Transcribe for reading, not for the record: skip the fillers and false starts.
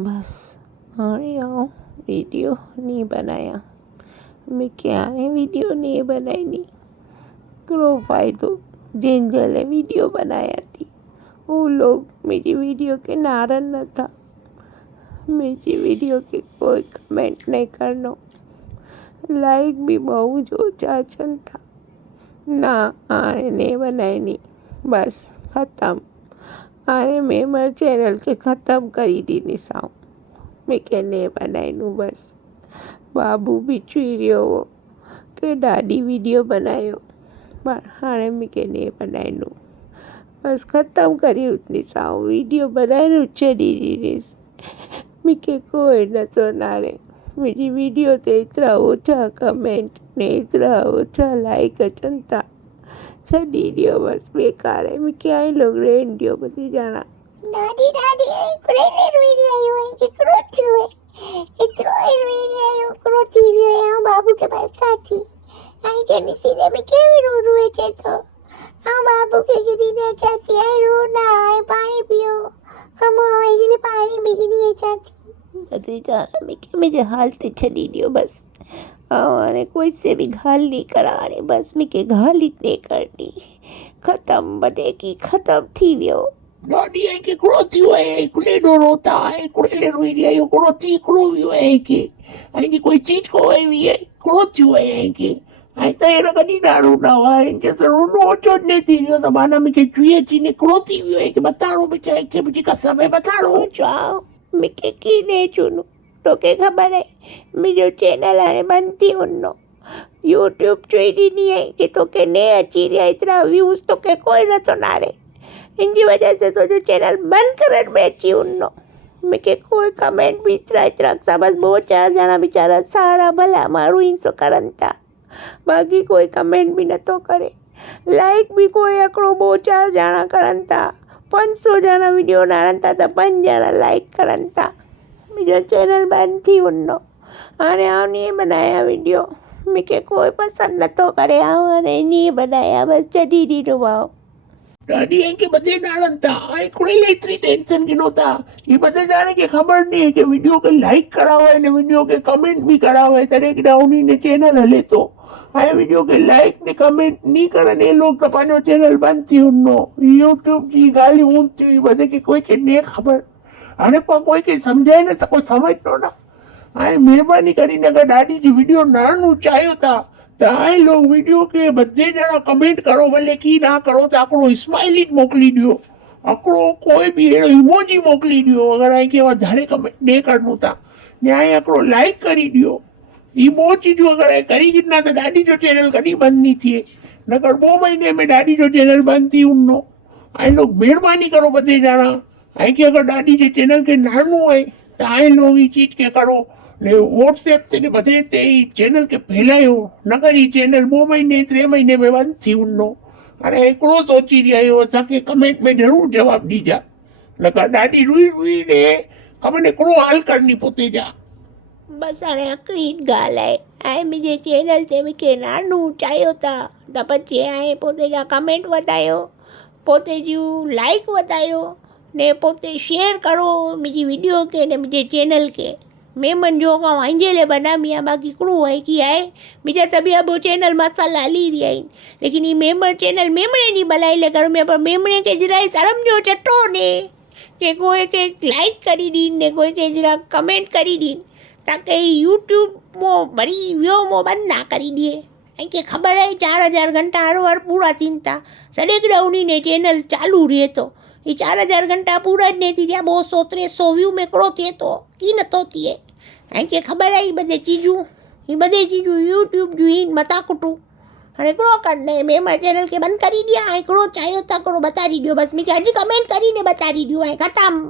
बस हाणे आउं वीडियो नहीं बनाया। मैं क्यारे वीडियो नहीं बनाई करो फ़ायदो जिन जले वीडियो बनाया थी वो लोग मेरी वीडियो के नाराज़ न था। मेरी वीडियो के कोई कमेंट नहीं करनो, लाइक भी बहुत जो चाचन था ना। आने नहीं बनाई नहीं, बस ख़त्म। आने मैं मेरे चैनल के ख़त्म करी दी निसाऊं। मैं के नहीं बनाई नू बस। बाबू भी चुई रहो हो के डाडी वीडियो बनायो, पर हाणे मैं के नहीं बनाई नू बस ख़त्म करी उतनी साऊं। वीडियो बनाए छड़ी ॾींदीस। मूंखे कोई नथो नारे। मुंहिंजी वीडियो ते एतिरा ओछा कमेंट ने एतिरा ओछा लाइक अचनि था, छॾी ॾियो बस बेकार है। मूंखे आई लोग रहण ॾियो बधी ॼणा। दादी दादी हिकिड़े रुई रहियो आहे हिकिड़ो थियो आहे एतिरो रुई रहियो हिकिड़ो थी वियो आहे। ऐं बाबू खे बरका थी ऐं के ॾिसी ने मूंखे बि रोए अचे थो। ऐं बाबू खे गिरी ने अचां थी ऐं रो ना ऐं पाणी पियो कमु आहे इसलिए पाणी बि गिरी अचां थी। बधी ॼणा मूंखे मुंहिंजे हाल ते छॾी ॾियो बस। हाणे कोई से भी गाल नहीं करानी, बस मूंखे गाल ही नहीं करनी। ख़त्म बदे की ख़त्म थी वियो। दादी है कि क्रोधी है कुले दो रोता है कुले रोई रही है क्रोधी क्रो भी है कि आई कोई चीज को है भी है क्रोधी है कि आई तो ये कदी दारू ना है कि तो नो चोट नहीं थी जो जमाना में के चुए चीने क्रोधी भी है कि बताओ बेचारे के बेटी का समय बताओ जाओ मूंखे की नहीं चुनो तो के खबर है मुझो चैनल हाणे बंद थी वञो। यूट्यूब चई ॾिनी है कि तोखे ने अची रहा इतना व्यूज़ तोखे कोई नथो नारे, इनकी वजह से तो जो चैनल बंद करण में अची वञो। मूंखे कोई कमेंट भी इतरा सा बस 2-4 ॼणा वीचारा सारा भला माण्हू ईंसो सो करनि था, बाक़ी कोई कमेंट भी नथो करे। लाइक भी कोई हिकिड़ो 2-4 ॼणा करनि था। 500 ॼणा वीडियो आणनि था त 5 ॼणा लाइक करनि था। मुंहिंजो चैनल बंद थी वञो। हाणे आउं नहीं बनाया वीडियो, मूंखे कोई पसंदि नथो करे। आउं हाणे नहीं बनाया बस छॾी ॾिनो भाउ। दादी है कि बदे नारन था आई कुले इतनी टेंशन की नोता ये बदे जाने की खबर नहीं है कि वीडियो के लाइक कराओ है ने वीडियो के कमेंट भी कराओ है तरे कि डाउनी ने चैनल हले तो आई वीडियो के लाइक ने कमेंट नहीं करन ए लोग तो पानो चैनल बंद थी उनो यूट्यूब जी गाली ऊंची बदे की कोई के ने खबर अरे पर कोई के समझाए ना तो कोई समझ तो ना आई मेहरबानी करीने अगर दादी जी वीडियो नानू चाहयो था तो आई लोग वीडियो के बदे जना कमेंट करो भले की ना करो तो आकड़ो स्माइली मोकली दियो, आकड़ो कोई भी इमोजी मोकली दियो। अगर आई के वधारे कमेंट नहीं करनो था ने आई आकड़ो लाइक करी दियो। ई बो चीजों अगर आई करी कितना तो दादी जो चैनल कभी बंद नहीं थिए, नगर 2 महीने में दादी जो चैनल बंद थी उन्नो। आई लोग मेहरबानी करो बदे जना आई के अगर दादी जो चैनल के नानू है तो आई लोग ये चीज के करो ने व्हाट्सएप ते बधे ते चैनल के फैलायो नगर ही चैनल 2 महीने 3 महीने में बंद थी उन्नो। अरे हिकिड़ो सोची रहियो असांखे कमेंट में ज़रूर जवाब ॾिजा नकर ॾाढी रुई ने खबर हिकिड़ो हल करनी पोते जा। बस हाणे हिकिड़ी ॻाल्हि आहे ऐं मुंहिंजे चैनल ते मूंखे नानू चाहियो था त बची ऐं पोइ जा कमेंट वधायो, पोइ जूं लाइक वधायो ने पोइ शेयर करो मुंहिंजी वीडियो के ने मुंहिंजे चैनल के। मेमन जो खां अंजेले बना मियाँ बाकी हिकिड़ो आहे की आहे मुंहिंजा त ॿिया 2 चैनल मसाला हली रहिया आहिनि, लेकिन ही मेमण चैनल मेमणे जी भलाई लाइ करो में पर मेमणे के जरा शर्म जो चटो ने के कोई के लाइक करी ॾीन ने कोई के जरा कमेंट करी ॾीन ताकि यूट्यूब मो वरी वियो मो बंदि ना करी ॾिए। ऐं के ख़बर आहे 4000 घंटा हर पूरा थियनि था सॼे कडा उन ने चैनल चालू रहे थो। ये 4000 घंटा पूरा नहीं थी रहा 200-300 व्यू में कड़ो थिए थो की नथो थिए। ऐं के ख़बर आहे ही बधे चीजूं यूट्यूब जूं आहिनि मथा कुटूं। हाणे हिकिड़ो करने मेमण चैनल के बंदि करी ॾियां ऐं हिकिड़ो चाहियो था हिकिड़ो बताड़ी ॾियो बसि मूंखे अॼु कमेंट करीने बताड़ी ॾियो ऐं ख़तमु।